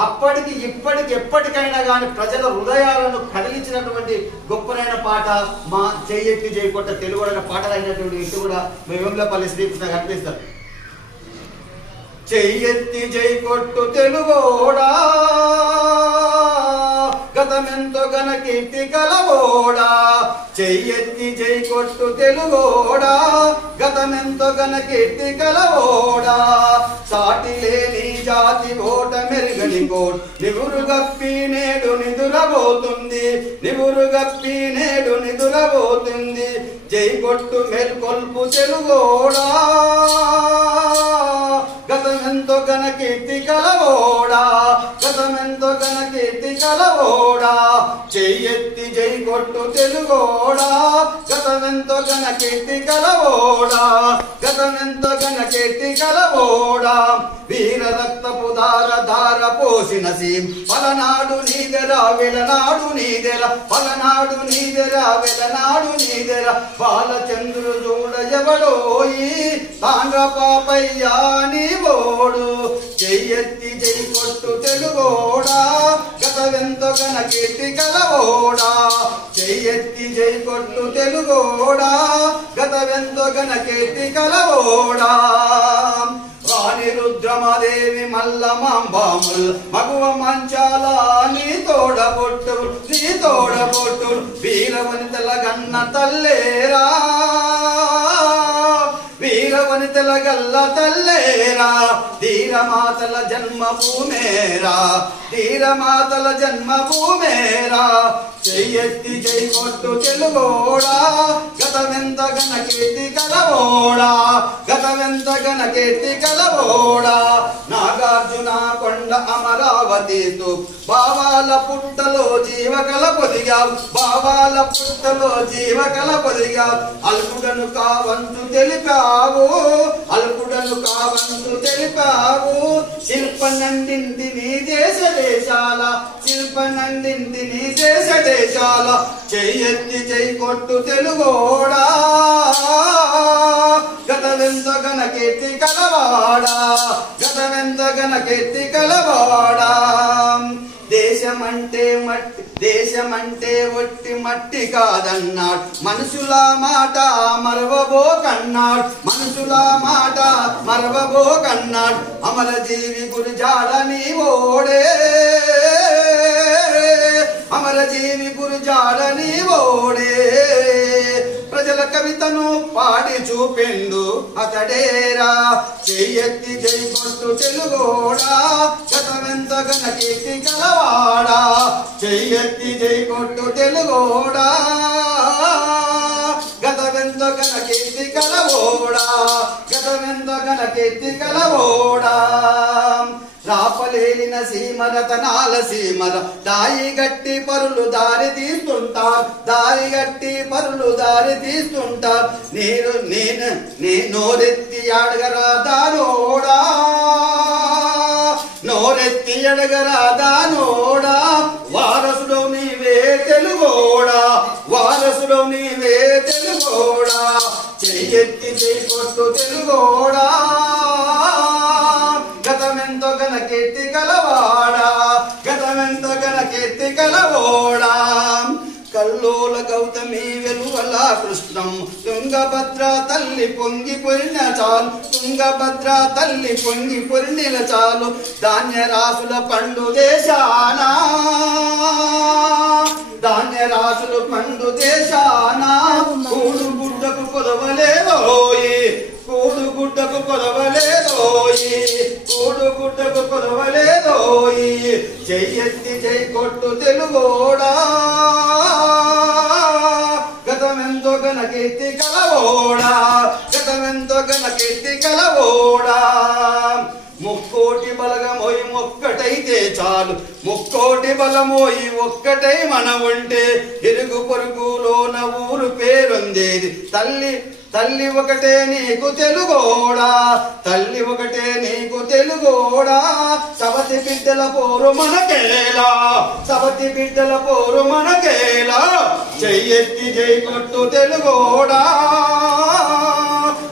అప్పటికి ఇప్పటికి ఎప్పటికైనా కానీ ప్రజల హృదయాలను కదిలించినటువంటి గొప్పనైన పాట మా చెయ్యెత్తి చేయకొట్ట తెలుగు అనే పాటలు అయినటువంటి వ్యక్తి కూడా వేములపల్లి శ్రీకృష్ణ కనిపిస్తారు. చెయ్యెత్తి జై కొట్టు తెలుగోడా గతమెంతో గన కీర్తి కలవోడా. చెయ్యెత్తి జై కొట్టు తెలుగోడా గతమెంతో గన కీర్తి కలవోడా. సాటి లేని జాతి ఓట మెరుగని కోట్ నివురు గప్పి నేడు నిదురబోతుంది. నివురు గప్పి నేడు నిదురబోతుంది. జై కొట్టు మెల్కొల్పు తెలుగోడా గతమెంతో గన కీర్తి కలవోడా. గతమెంతో గన కీర్తి కలవోడా. చెయ్యెత్తి జై కొట్టు తెలుగోడా గతమెంతో గన కీర్తి కలవోడా. గతమెంతో గన కీర్తి కలవోడా. వీర రక్తపు దార ధార పోసిన సీం పలనాడు నీదెరా వెలనాడు నీదెరా. పలనాడు నీదెరా వెలనాడు నీదెరా. బాలచంద్రుడు చూడ ఎవడోయి తాంగ పాపయ్యా నీ ఓడు. చెయ్యెత్తి జై కొట్టు తెలుగోడా గతమెంతో గన కీర్తి కలవోడా. చెయ్యెత్తి జై కొట్టు తెలుగోడా గతమెంతో గన కీర్తి కలవోడా. వాణి రుద్రమదేవి మల్లమాంబాముల్ మగువ మంచాల నీ తోడబొట్టులు నీ తోడబొట్టులు. వీరవనితల గన్న తల్లేరా వీరవనితల గల్ల తల్లేరా. ధీరమాతల జన్మభూమేరా ధీరమాతల జన్మభూమేరా. చెయ్యెత్తి జై కొట్టు తెలుగోడా గతమెంత గన కీర్తి కలవోడా. గతమెంత గన కీర్తి కలవోడా. నాగార్జున కొండ అమరావతి బావాల పుట్టలో జీవకల పొదిగావు. బావాల పుట్టలో జీవకల పొదిగావు. అల్పుడను కావంతు తెలిపావు అల్పుడను కావంతు తెలిపావు. శిల్పనండింది నీ దేశ దేశాల శిల్పనండింది నీ దేశ దేశాల. చెయ్యెత్తి జై కొట్టు తెలుగోడా గతమెంతో గన కీర్తి కలవాడా. గతమెంతో గన కీర్తి కలవాడా. దేశమంటే మట్టి దేశమంటే ఒట్టి మట్టి కాదన్నాడు. మనుషుల మాట మరవబోకన్నాడు. మనుషుల మాట మరవబోకన్నాడు. అమర జీవి గురిజాడని ఓడే అమర జీవి గురిజాడని ఓడే. ప్రజల కవితను పాడి చూపిండు అతడేరా. చెయ్యెత్తి జై కొట్టు తెలుగోడా గతమెంత గన కీర్తి కలవాడా. చెయ్యెత్తి జై కొట్టు తెలుగోడా గతమెంత గన కీర్తి కలవోడా. గతమెంత గన కీర్తి కలవోడా. రాపలేలిన సీమరతనాల సీమర దాయి గట్టి పరులు దారి తీస్తుంటారు. దారి గట్టి పరులు దారి తీస్తుంటారు. నోరెత్తి అడగరాదా నోడా నోరెత్తి అడగరాదా నోడా. వారసుడు నీవే తెలుగోడా వారసుడు నీవే తెలుగోడా. చెయ్యెత్తి జై కొట్టు తెలుగోడా గతమెంతో గన కీర్తి కలవాడా. గతమెంతో గన కీర్తి కలవోడా. కల్లోల గౌతమి వెలువల కృష్ణం తుంగభద్ర తల్లి పొంగి పొరిన చాలు. తుంగభద్ర తల్లి పొంగి పొరిన చాలు. ధాన్య రాసుల పండు దేశానా ధాన్య రాసులు పండు దేశానా. కూడు గుడ్డకు కొదవలేదోయి కూడు గుడ్డకు కొదవలేదోయి కూడు గుడ్డకు కొదవలేదోయి. చెయ్యెత్తి జై కొట్టు తెలుగోడా గతమెంతో గన కీర్తి కలవోడా. గతమెంతో గన కీర్తి కలవోడా. ముక్కోటి బలగమోయి ఒక్కటైతే చాలు. ముక్కోటి బలమోయి ఒక్కటై మన ఉంటే ఇరుగు పొరుగులోన ఊరు పేరొందేది. తల్లి తల్లి ఒకటే నీకు తెలుగోడా తల్లి ఒకటే నీకు తెలుగోడా. సవతి బిడ్డల పోరు మనకేలా సవతి బిడ్డల పోరు మనకేలా. చెయ్యెత్తి జై కొట్టు తెలుగోడా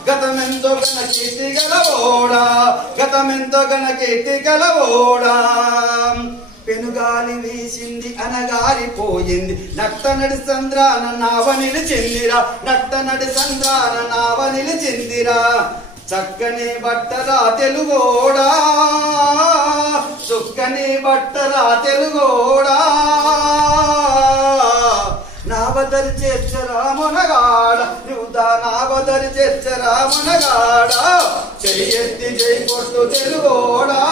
గతమెంతో గన కీర్తి గలవోడా. గతమెంతో గన కీర్తి గలవోడా. గాలి వీసింది అనగారిపోయింది నట్ట నడి సంద్రాన నావ నిలిచిందిరా నట్ట నడి సంద్రాన నావ నిలిచిందిరా చక్కని బట్టరా తెలుగోడా చుక్కని బట్టరా తెలుగోడా నావదరి చేర్చరా మునగాడ నువ్వుదా నావదరి చేర్చరా మునగాడ చెయ్యెత్తి జై కొట్టు తెలుగోడా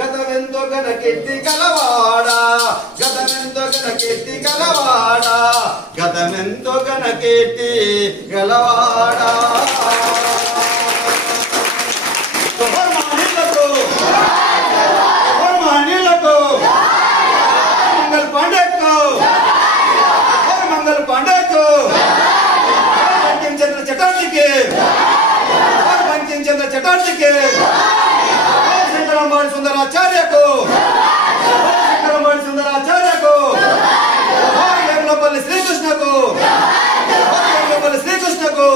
గతమెంతో గనకెత్తి కలవాడా గతమెంతో గనకెత్తి కలవాడా గతమెంతో గనకెత్తి గలవాడా मंगल पांडे को बंकिम चंद्र चटर्जी के बंकिम चंद्र चटर्जी के शंकराचार्य सुंदराचार्य को सुंदराचार्य को वेंगलपल्ली श्री कृष्ण को